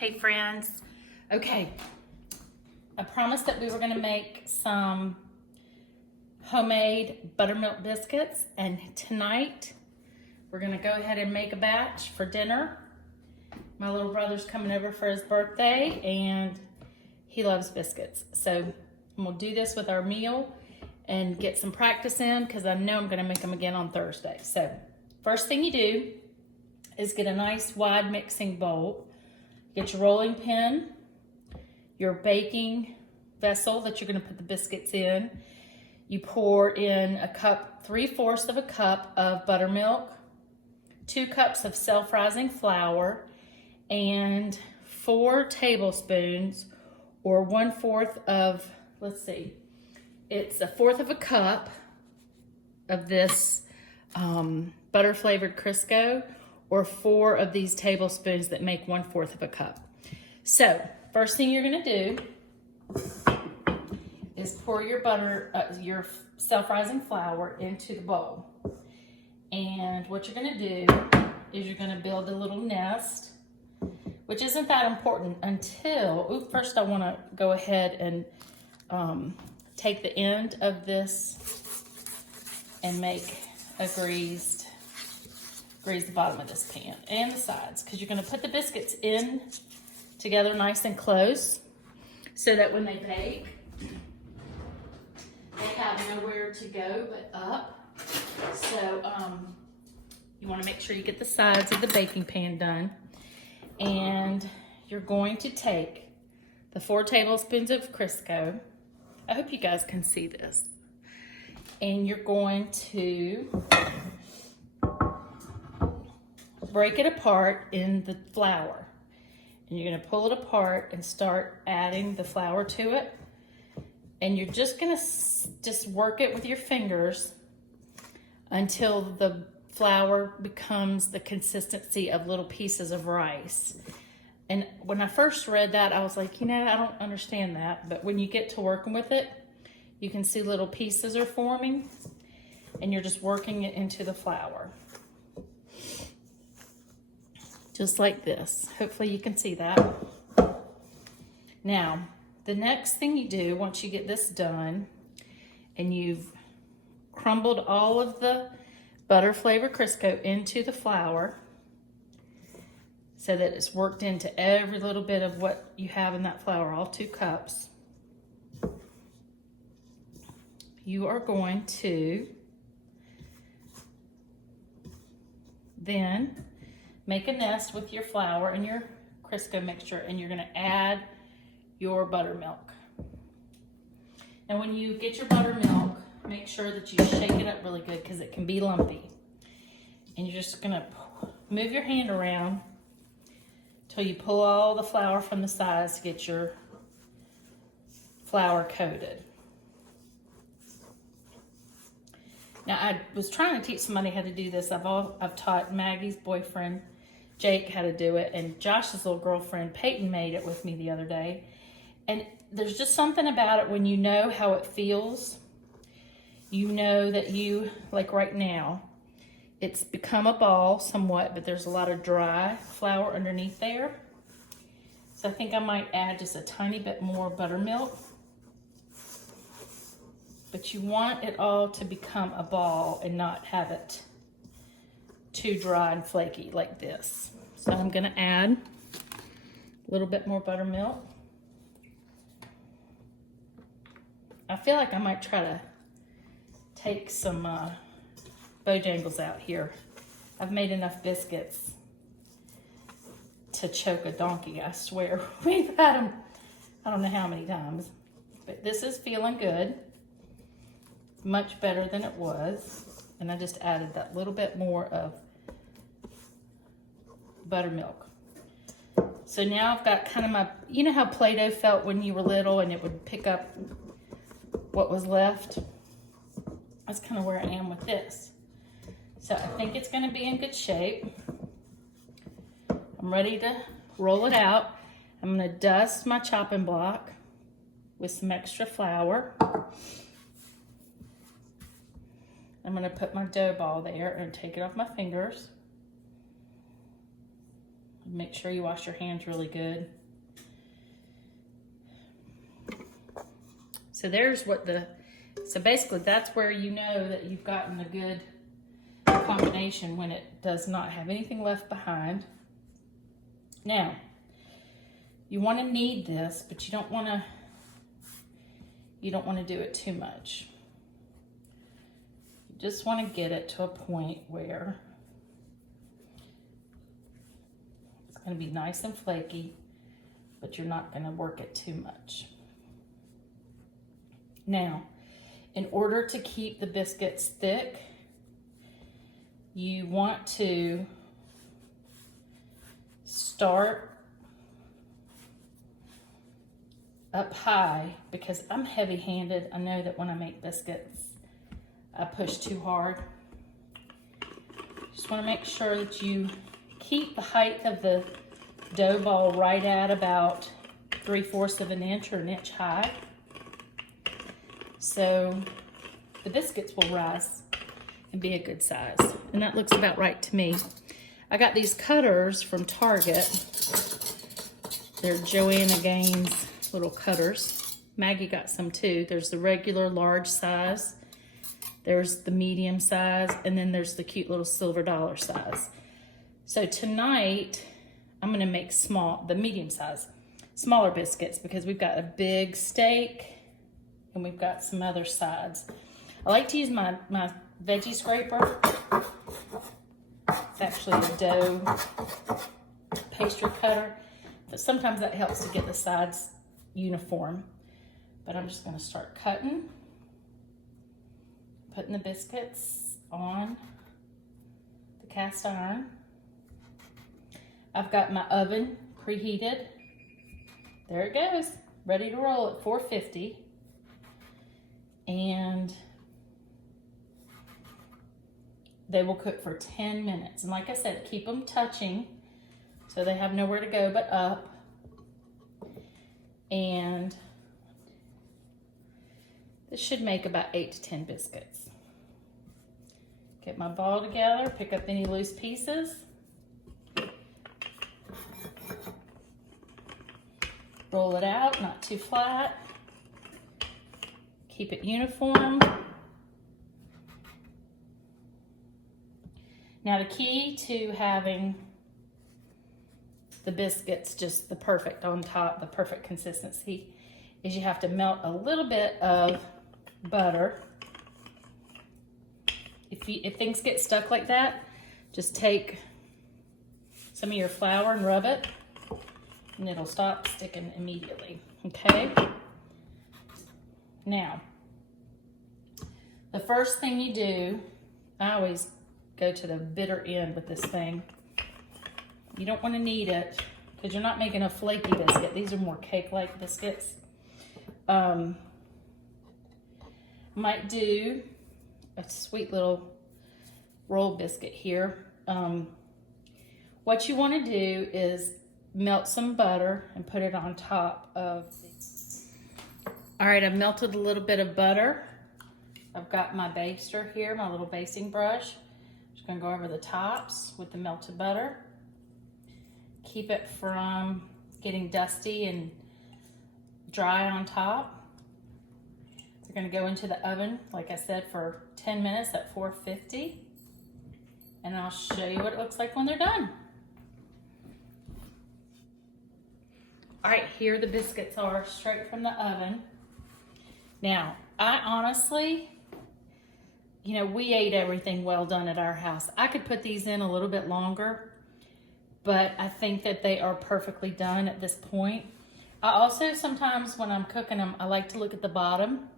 Hey friends. Okay, I promised that we were gonna make some homemade buttermilk biscuits, and tonight we're gonna go ahead and make a batch for dinner. My little brother's coming over for his birthday and he loves biscuits. So we'll do this with our meal and get some practice in because I know I'm gonna make them again on Thursday. So first thing you do is get a nice wide mixing bowl. Get your rolling pin, your baking vessel that you're gonna put the biscuits in. You pour in a cup, 3/4 of a cup of buttermilk, 2 cups of self-rising flour, and 4 tablespoons or 1/4 of, let's see, it's 1/4 of a cup of this butter flavored Crisco, or 4 of these tablespoons that make 1/4 of a cup. So first thing you're gonna do is pour your your self-rising flour into the bowl. And what you're gonna do is you're gonna build a little nest, which isn't that important until, first I wanna go ahead and take the end of this and make a grease the bottom of this pan and the sides, because you're going to put the biscuits in together nice and close so that when they bake, they have nowhere to go but up. So you want to make sure you get the sides of the baking pan done. And you're going to take the 4 tablespoons of Crisco. I hope you guys can see this. And you're going to break it apart in the flour. And you're gonna pull it apart and start adding the flour to it. And you're just gonna work it with your fingers until the flour becomes the consistency of little pieces of rice. And when I first read that, I was like, I don't understand that. But when you get to working with it, you can see little pieces are forming, and you're just working it into the flour. Just like this. Hopefully you can see that. Now, the next thing you do once you get this done and you've crumbled all of the butter flavored Crisco into the flour so that it's worked into every little bit of what you have in that flour, all 2 cups, you are going to then make a nest with your flour and your Crisco mixture, and you're gonna add your buttermilk. Now when you get your buttermilk, make sure that you shake it up really good because it can be lumpy. And you're just gonna move your hand around till you pull all the flour from the sides to get your flour coated. Now I was trying to teach somebody how to do this. I've taught Maggie's boyfriend Jake how to do it, and Josh's little girlfriend Peyton made it with me the other day. And there's just something about it when you know how it feels. You know that like right now, it's become a ball somewhat, but there's a lot of dry flour underneath there. So I think I might add just a tiny bit more buttermilk. But you want it all to become a ball and not have it too dry and flaky like this. So I'm gonna add a little bit more buttermilk. I feel like I might try to take some Bojangles out here. I've made enough biscuits to choke a donkey, I swear. We've had them, I don't know how many times, but this is feeling good. Much better than it was. And I just added that little bit more of buttermilk. So now I've got kind of my, you know how Play-Doh felt when you were little and it would pick up what was left? That's kind of where I am with this. So I think it's going to be in good shape. I'm ready to roll it out. I'm going to dust my chopping block with some extra flour. I'm going to put my dough ball there and take it off my fingers. Make sure you wash your hands really good. So there's what so basically that's where you know that you've gotten a good combination, when it does not have anything left behind. Now, you want to knead this, but you don't want to do it too much. You just want to get it to a point where it's going to be nice and flaky, but you're not going to work it too much. Now, in order to keep the biscuits thick, you want to start up high, because I'm heavy-handed. I know that when I make biscuits, I push too hard. Just want to make sure that you keep the height of the dough ball right at about 3/4 of an inch or an inch high, so the biscuits will rise and be a good size. And that looks about right to me. I got these cutters from Target. They're Joanna Gaines little cutters. Maggie got some too. There's the regular large size, there's the medium size, and then there's the cute little silver dollar size. So tonight, I'm gonna make the medium size, smaller biscuits, because we've got a big steak and we've got some other sides. I like to use my veggie scraper. It's actually a dough pastry cutter, but sometimes that helps to get the sides uniform. But I'm just gonna start cutting, putting the biscuits on the cast iron. I've got my oven preheated. There it goes, ready to roll at 450. And they will cook for 10 minutes. And like I said, keep them touching so they have nowhere to go but up. And this should make about 8 to 10 biscuits. Get my ball together, pick up any loose pieces. Roll it out, not too flat. Keep it uniform. Now the key to having the biscuits just the perfect on top, the perfect consistency, is you have to melt a little bit of butter. If things get stuck like that, just take some of your flour and rub it, and it'll stop sticking immediately, okay? Now, the first thing you do, I always go to the bitter end with this thing. You don't want to knead it, because you're not making a flaky biscuit. These are more cake-like biscuits. Might do a sweet little roll biscuit here. What you want to do is melt some butter and put it on top of these. All right, I've melted a little bit of butter. I've got my baster here, my little basting brush. I'm just gonna go over the tops with the melted butter. Keep it from getting dusty and dry on top. We're gonna go into the oven, like I said, for 10 minutes at 450. And I'll show you what it looks like when they're done. All right, here the biscuits are straight from the oven. Now, I honestly, you know, we ate everything well done at our house. I could put these in a little bit longer, but I think that they are perfectly done at this point. I also, sometimes when I'm cooking them, I like to look at the bottom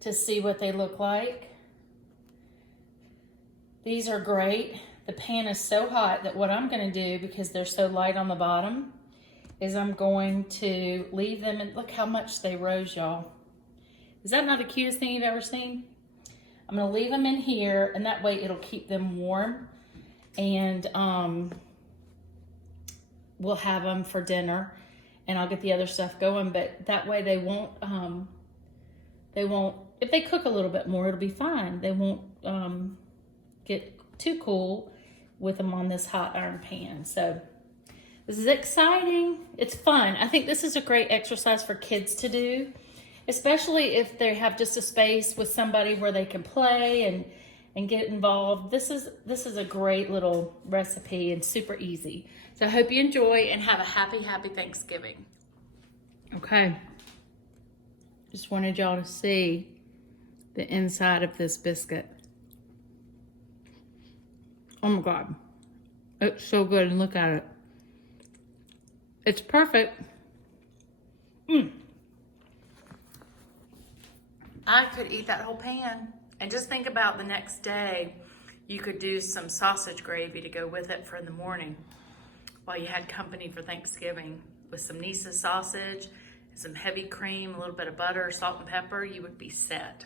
to see what they look like. These are great. The pan is so hot that what I'm gonna do, because they're so light on the bottom, is I'm going to leave them, and look how much they rose, y'all. Is that not the cutest thing you've ever seen? I'm gonna leave them in here, and that way it'll keep them warm, and we'll have them for dinner, and I'll get the other stuff going, but that way they won't, if they cook a little bit more, it'll be fine. They won't get too cool, with them on this hot iron pan. So this is exciting. It's fun. I think this is a great exercise for kids to do, especially if they have just a space with somebody where they can play and get involved. This is a great little recipe and super easy. So I hope you enjoy and have a happy Thanksgiving. Okay. Just wanted y'all to see the inside of this biscuit. Oh my God. It's so good, and look at it. It's perfect. I could eat that whole pan. And just think about the next day, you could do some sausage gravy to go with it for in the morning while you had company for Thanksgiving with some Nisa sausage, some heavy cream, a little bit of butter, salt and pepper. You would be set.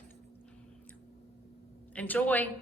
Enjoy.